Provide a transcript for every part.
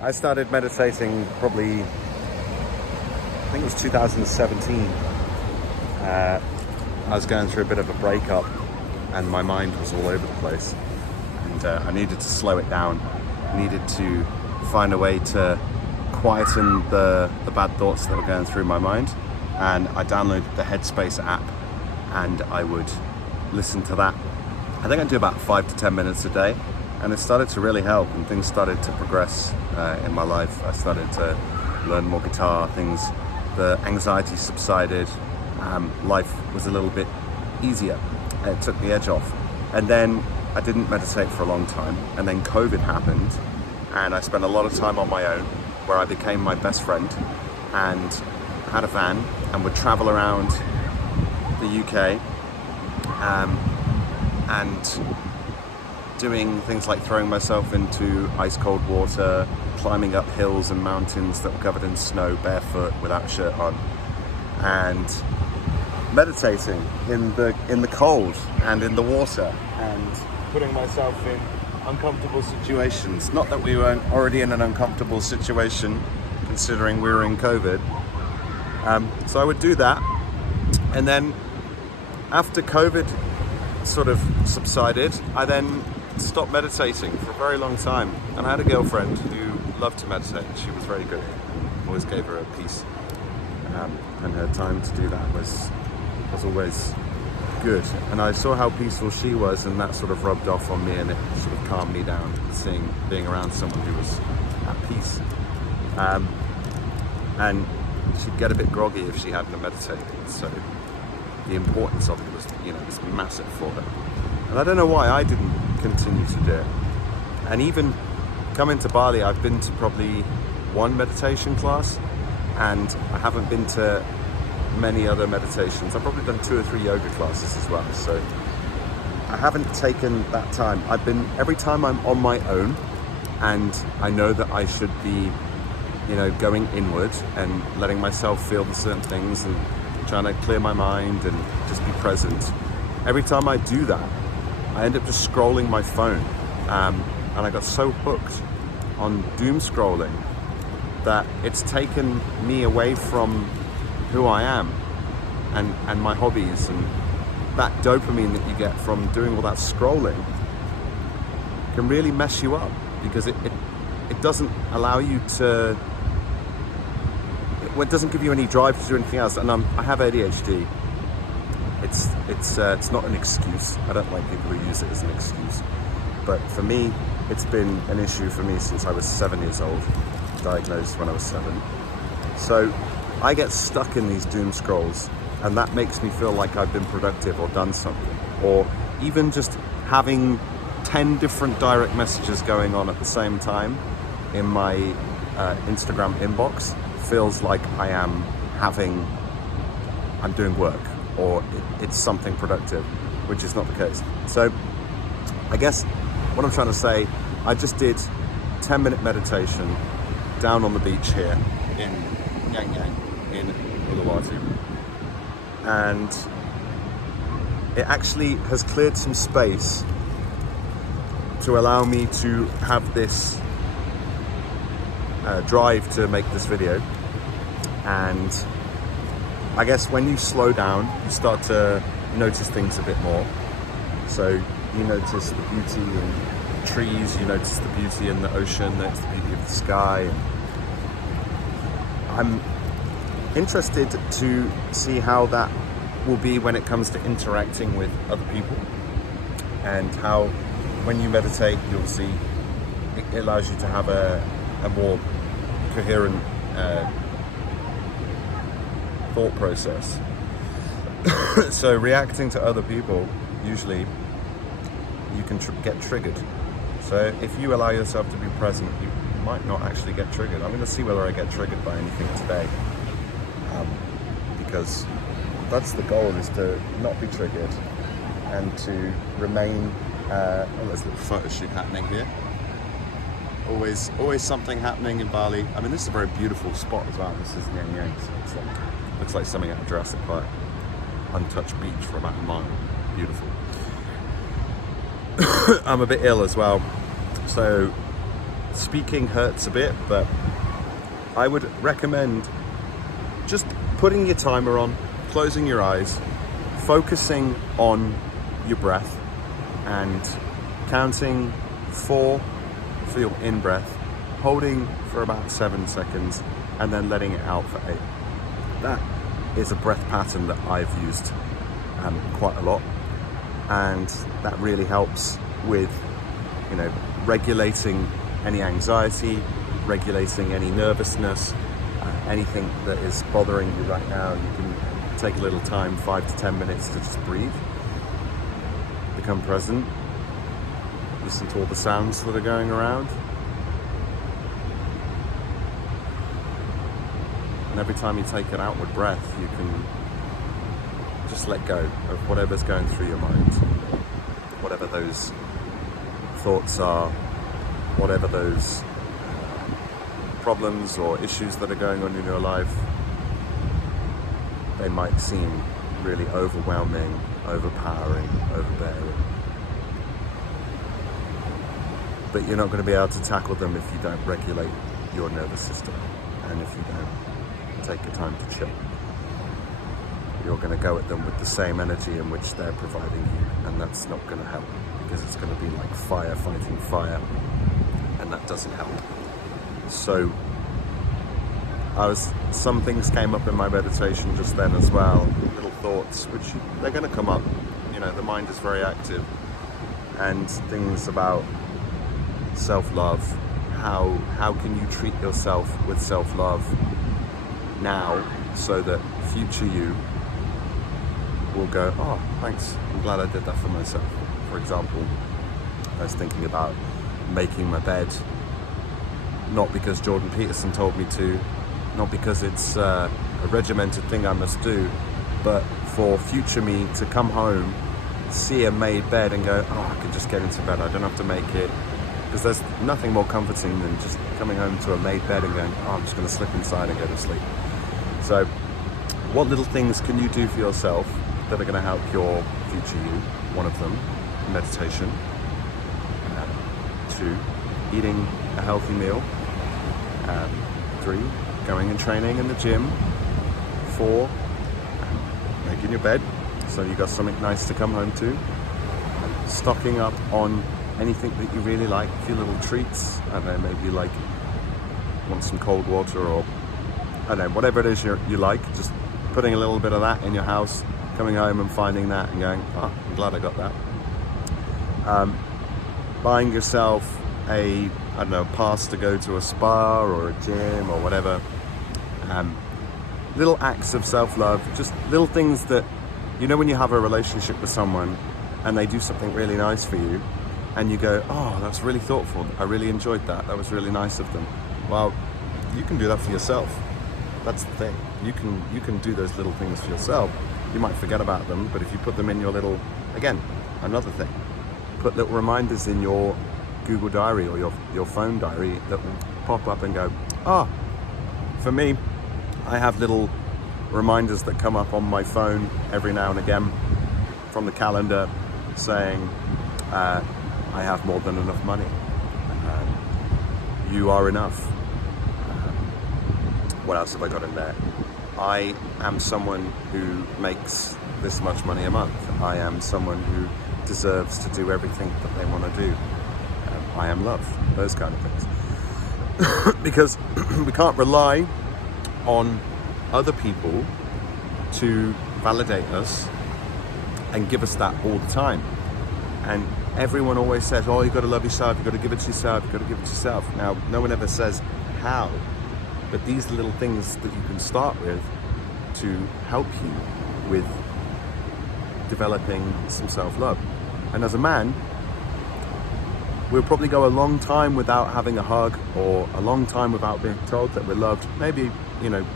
I started meditating probably, I think it was 2017. I was going through a bit of a breakup and my mind was all over the place. And I needed to slow it down. I needed to find a way to quieten the bad thoughts that were going through my mind. And I downloaded the Headspace app and I would listen to that. I think I do about 5 to 10 minutes a day. And it started to really help and things started to progress in my life. I started to learn more guitar, the anxiety subsided, life was a little bit easier. It took the edge off. And then I didn't meditate for a long time. And then COVID happened and I spent a lot of time on my own where I became my best friend and had a van and would travel around the UK and doing things like throwing myself into ice cold water, climbing up hills and mountains that were covered in snow barefoot without a shirt on, and meditating in the cold and in the water and putting myself in uncomfortable situations. Not that we weren't already in an uncomfortable situation considering we were in COVID. So I would do that, and then after COVID sort of subsided, I then stopped meditating for a very long time. And I had a girlfriend who loved to meditate. She was very good. Always gave her a peace. And her time to do that was always good. And I saw how peaceful she was, and that sort of rubbed off on me, and it sort of calmed me down, being around someone who was at peace. And she'd get a bit groggy if she hadn't meditated. So the importance of it was, was massive for her. And I don't know why I didn't continue to do it. And even coming to Bali, I've been to probably one meditation class, and I haven't been to many other meditations. I've probably done 2 or 3 yoga classes as well. So I haven't taken that time. Every time I'm on my own, and I know that I should be, going inward and letting myself feel the certain things and trying to clear my mind and just be present. Every time I do that, I end up just scrolling my phone, and I got so hooked on doom scrolling that it's taken me away from who I am and my hobbies, and that dopamine that you get from doing all that scrolling can really mess you up because it doesn't allow you to. It doesn't give you any drive to do anything else. And I have ADHD. It's not an excuse. I don't like people who use it as an excuse. But for me, it's been an issue for me since I was 7 years old, diagnosed when I was 7. So I get stuck in these doom scrolls, and that makes me feel like I've been productive or done something. Or even just having 10 different direct messages going on at the same time in my Instagram inbox feels like I'm doing work, or it's something productive, which is not the case. So I guess what I'm trying to say, I just did 10-minute meditation down on the beach here in Yang Yang in Uluwatu, and it actually has cleared some space to allow me to have this drive to make this video. And I guess when you slow down, you start to notice things a bit more. So you notice the beauty in trees, you notice the beauty in the ocean, notice the beauty of the sky. I'm interested to see how that will be when it comes to interacting with other people, and how when you meditate, you'll see it allows you to have a more coherent thought process. So reacting to other people, usually you can get triggered. So if you allow yourself to be present, you might not actually get triggered. I'm going to see whether I get triggered by anything today, because that's the goal, is to not be triggered and to remain. There's a little photo shoot happening here. Always something happening in Bali. I mean, this is a very beautiful spot as well. This is Yang Yang, so looks like something out of Jurassic Park. Untouched beach for about a mile. Beautiful. I'm a bit ill as well, so speaking hurts a bit, but I would recommend just putting your timer on, closing your eyes, focusing on your breath and counting 4 for your in-breath, holding for about 7 seconds, and then letting it out for 8. That is a breath pattern that I've used quite a lot, and that really helps with, regulating any anxiety, regulating any nervousness, anything that is bothering you right now. You can take a little time, 5 to 10 minutes, to just breathe, become present, listen to all the sounds that are going around. And every time you take an outward breath, you can just let go of whatever's going through your mind, whatever those thoughts are, whatever those problems or issues that are going on in your life. They might seem really overwhelming, overpowering, overbearing. But you're not going to be able to tackle them if you don't regulate your nervous system, and if you don't take the time to chill. You're going to go at them with the same energy in which they're providing you, and that's not going to help, because it's going to be like fire fighting fire, and that doesn't help. So some things came up in my meditation just then as well, little thoughts, which they're going to come up. The mind is very active, and things about self-love. How can you treat yourself with self-love now, so that future you will go, oh, thanks, I'm glad I did that for myself. For example, I was thinking about making my bed, not because Jordan Peterson told me to, not because it's a regimented thing I must do, but for future me to come home, see a made bed and go, oh, I can just get into bed, I don't have to make it. Because there's nothing more comforting than just coming home to a made bed and going, oh, I'm just going to slip inside and go to sleep. So what little things can you do for yourself that are going to help your future you? One of them, meditation. 2, eating a healthy meal. 3, going and training in the gym. 4, making your bed so you got something nice to come home to. Stocking up on anything that you really like, a few little treats. I don't know, maybe like want some cold water, or I don't know, whatever it is you like, just putting a little bit of that in your house, coming home and finding that and going, oh, I'm glad I got that. Buying yourself a pass to go to a spa or a gym or whatever. Little acts of self-love, just little things that, when you have a relationship with someone and they do something really nice for you, and you go, oh, that's really thoughtful, I really enjoyed that, that was really nice of them. Well, you can do that for yourself. That's the thing. You can do those little things for yourself. You might forget about them, but if you put them in your little, again, another thing, put little reminders in your Google Diary or your phone diary that will pop up and go, oh, for me, I have little reminders that come up on my phone every now and again from the calendar saying, I have more than enough money. You are enough. What else have I got in there? I am someone who makes this much money a month. I am someone who deserves to do everything that they want to do. I am love. Those kind of things. Because we can't rely on other people to validate us and give us that all the time. And everyone always says, oh, you've got to love yourself, you've got to give it to yourself, you've got to give it to yourself. Now, no one ever says how, but these are little things that you can start with to help you with developing some self-love. And as a man, we'll probably go a long time without having a hug, or a long time without being told that we're loved. Maybe,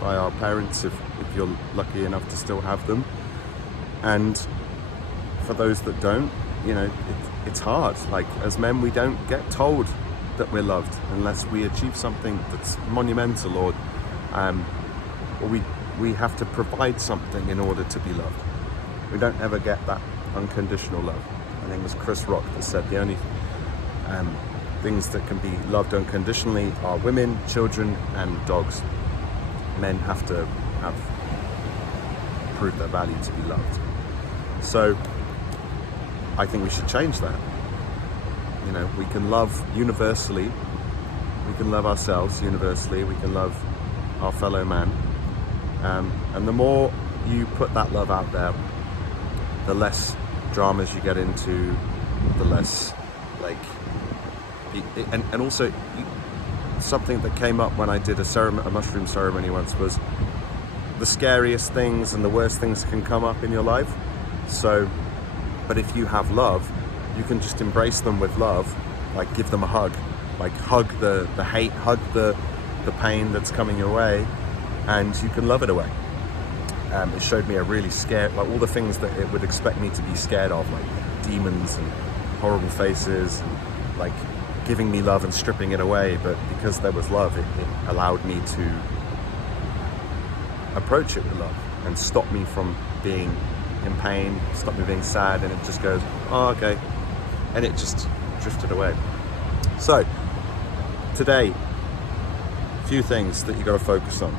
by our parents, if you're lucky enough to still have them. And for those that don't, it's hard. Like, as men, we don't get told that we're loved unless we achieve something that's monumental, or we have to provide something in order to be loved. We don't ever get that unconditional love. I think it was Chris Rock that said the only things that can be loved unconditionally are women, children, and dogs. Men have to have proved their value to be loved. So I think we should change that. You know, we can love universally, we can love ourselves universally, we can love our fellow man. And the more you put that love out there, the less dramas you get into, the less like, and also something that came up when I did a mushroom ceremony once was the scariest things and the worst things can come up in your life. So, but if you have love, you can just embrace them with love, like give them a hug, like hug the hate, hug the pain that's coming your way, and you can love it away. It showed me a really scared, like all the things that it would expect me to be scared of, like demons and horrible faces, and like giving me love and stripping it away. But because there was love, it allowed me to approach it with love and stop me from being in pain, stop me being sad, and it just goes, oh, okay, and it just drifted away. So today, a few things that you got to focus on.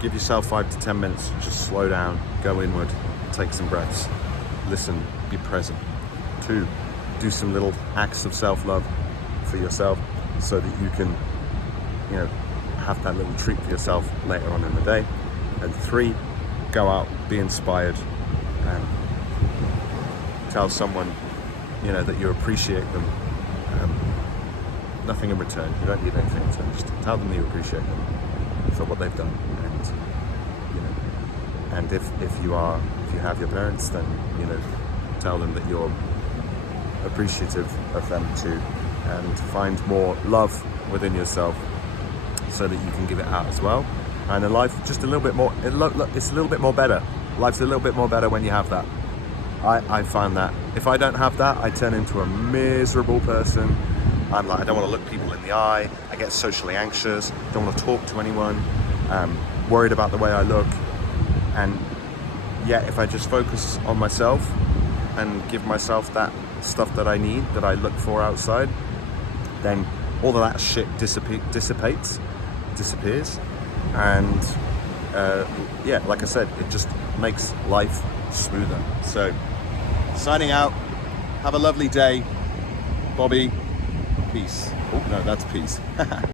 Give yourself 5 to 10 minutes, just slow down, go inward, take some breaths, listen, be present. 2, do some little acts of self-love for yourself so that you can, you know, have that little treat for yourself later on in the day. And 3, go out, be inspired, and tell someone, you know, that you appreciate them. Nothing in return. You don't need anything in return. Just tell them that you appreciate them for what they've done. And you know, and if you have your parents, then you know, tell them that you're appreciative of them too, and find more love within yourself so that you can give it out as well. And in life, just a little bit more. It's a little bit more better. Life's a little bit more better when you have that. I find that if I don't have that, I turn into a miserable person. I'm like, I don't want to look people in the eye. I get socially anxious. Don't want to talk to anyone. Worried about the way I look. And yet, if I just focus on myself and give myself that stuff that I need, that I look for outside, then all of that shit disappears. And yeah, like I said, it just makes life smoother. So, signing out. Have a lovely day. Bobby, peace. Oh no, that's peace.